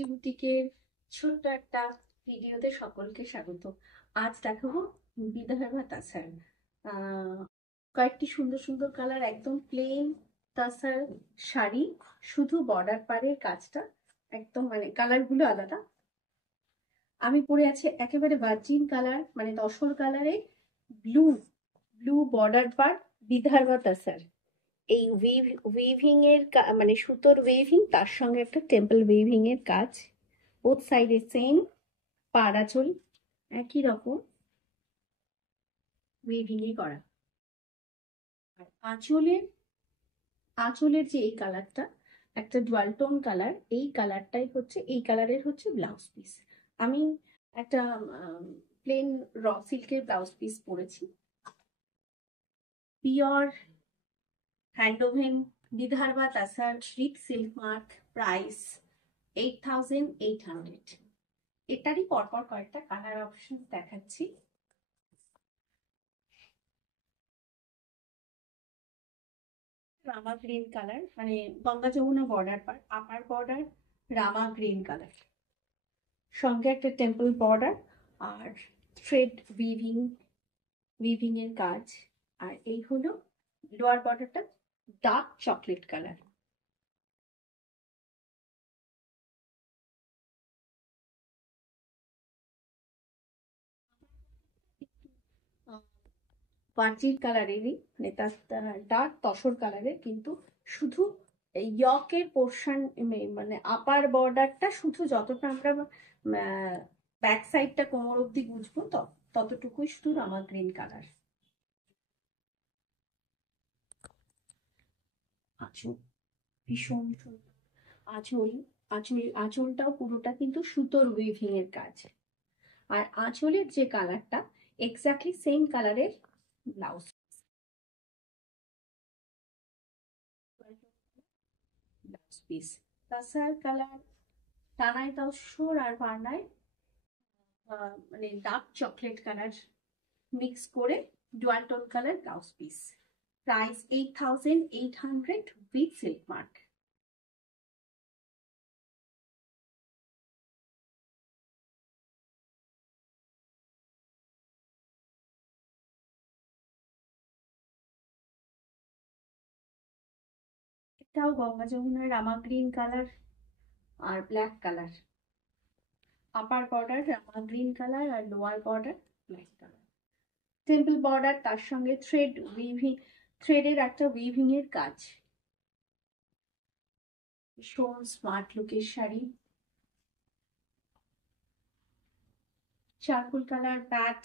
বুটিকের ছোট্ট একটা ভিডিওতে সকলকে স্বাগত। আজ দেখাবো বিদর্ভা তাসার। কয়েকটি সুন্দর সুন্দর কালার, একদম প্লেন তাসার শাড়ি, শুধু বর্ডার পাড়ের কাজটা একদম মানে কালারগুলো আলাদা। আমি পরে আছি একেবারে ভার্জিন কালার, মানে তসর কালারে ব্লু ব্লু বর্ডার পাড় বিদর্ভা তাসার। এই উইভিং এর মানে সুতোর উইভিং, তার সঙ্গে একটা টেম্পল উইভিং এর কাজ, বোথ সাইডে সেম। পাড় আঁচল একই রকম উইভিং এ করা। আর আঁচলের যে এই কালারটা একটা ডুয়াল টোন কালার, এই কালারটাই হচ্ছে, এই কালারের হচ্ছে ব্লাউজ পিস। আমি একটা প্লেন র সিল্কের ব্লাউজ পিস পরেছি। Pure handwoven Vidarbha tussar with silk mark, price 8800। এটারই পরপর কয়েকটা কালার অপশন দেখাচ্ছি। রামা গ্রিন কালার, মানে গঙ্গা যমুনা বর্ডার পার, আপার বর্ডার রামা গ্রিন কালার, সঙ্গে একটা টেম্পল বর্ডার আর থ্রেড উইভিং এর কাজ। আর এই হলো লোয়ার বর্ডারটা ডার্ক চকলেট কালার। পাঁচির কালারেরই, মানে তার ডার্ক তসর কালারের, কিন্তু শুধু ইয়কের পোর্শন, মানে আপার বর্ডারটা শুধু যতটা আমরা ব্যাক সাইডটা কোমর অব্দি বুঝবো ততটুকুই শুধু রামা গ্রিন কালার। আঁচল ভীষণ সুন্দর, আঁচলটাও পুরোটা কিন্তু সুতোর উইভিং এর কাজ। আর আঁচলের যে কালারটা এক্স্যাক্টলি সেম কালারের ব্লাউজ পিস। তাছাড়া কালার টানায় তসর আর পাড়নায় মানে ডার্ক চকলেট কালার মিক্স করে dual tone colour blouse piece. Price 8800 with silk mark. এটাও গঙ্গা যমুনার রামা গ্রিন কালার আর black colour. Upper border Rama green colour আর lower border black colour. Temple border, তার সঙ্গে থ্রেডের একটা উইভিং এর কাজ। ভীষণ স্মার্ট লুকের শাড়ি। চারকোল কালার প্যাট,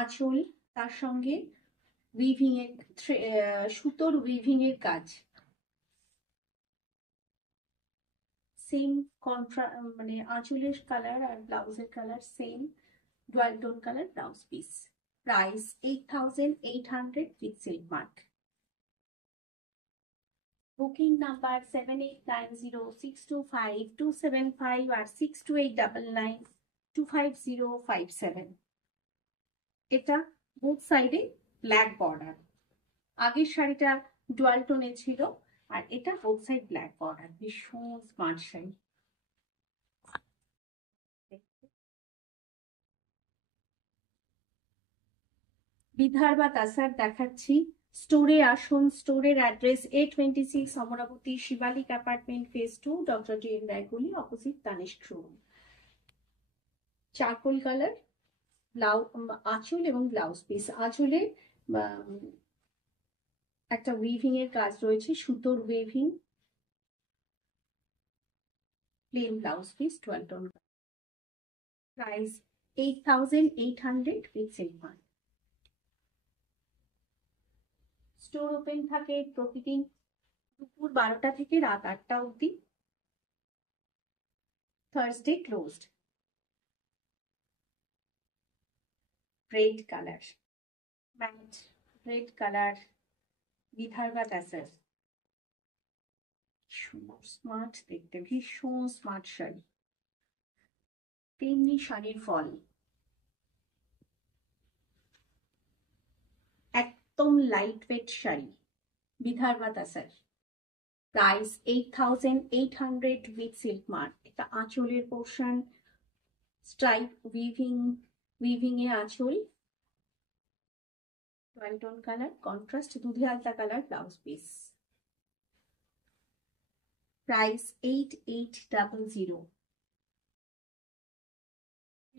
আঁচল, তার সঙ্গে উইভিং এর সুতোর উইভিং এর কাজ। সেম মানে আঁচলের কালার আর ব্লাউজের colour same, dual tone colour blouse piece. Price 8800 with silk mark. Booking number 7890625275 আর 6289925057। এটা বোথ সাইডে ব্ল্যাক বর্ডার। আগের শাড়িটা ডুয়াল টোনে ছিল, আর এটা বোথ সাইড ব্ল্যাক বর্ডার। ভীষণ স্মার্ট শাড়ি। বিদর্ভা তাসার দেখাচ্ছি। স্টোরে আসুন। স্টোরের address A26 Amravati Shivalik apartment, phase 2, doctor JN Raiguli, opposite Tanishq showroom. Charcoal colour আঁচল এবং ব্লাউজ পিস। আঁচলে একটা উইভিং এর কাজ রয়েছে, সুতোর weaving. Plain blouse piece, 12 tone. Price 8800 with silk mark. Store open থাকে প্রতিদিন দুপুর 12টা থেকে রাত 8টা অবধি। Thursday closed. Red colour, matte red colour Vidarbha tussar. Smart দেখতে, ভীষণ স্মার্ট শাড়ি, তেমনি শাড়ির ফল। একদম light weight sari, Vidarbha tussar. Price 8800 with silk mark. এটা আঁচলের পোর্শন, স্ট্রাইপ উইভিং এ আঁচল, টুয়াইন টোন কালার, কন্ট্রাস্ট দুধে আলতা colour blouse piece. Price 8800।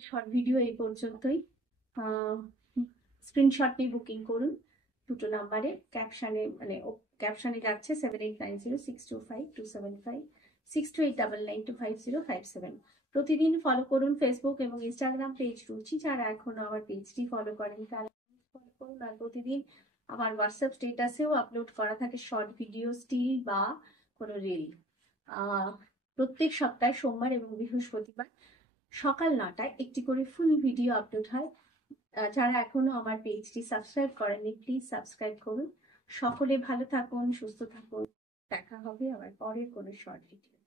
Short video এই পর্যন্তই। স্ক্রিনশট নিয়ে বুকিং করুন দুটো নাম্বারে, ক্যাপশনে যাচ্ছে 7890625275 6289925057। প্রতিদিন ফলো করুন ফেসবুক এবং ইনস্টাগ্রাম পেজ রুচি। যারা এখনো আমার পেজটি ফলো করেন তারা ফলো করুন। আর প্রতিদিন আমার হোয়াটসঅ্যাপ স্টেটাসেও আপলোড করা থাকে শর্ট ভিডিও, স্টিল বা কোনো রিল। প্রত্যেক সপ্তাহে সোমবার এবং বৃহস্পতিবার সকাল 9টায় একটি করে ফুল ভিডিও আপলোড হয়। যারা এখনো আমার পেজটি সাবস্ক্রাইব করেননি প্লিজ সাবস্ক্রাইব করুন। সকলে ভালো থাকুন, সুস্থ থাকুন। দেখা হবে আবার পরের কোনো শর্ট ভিডিও।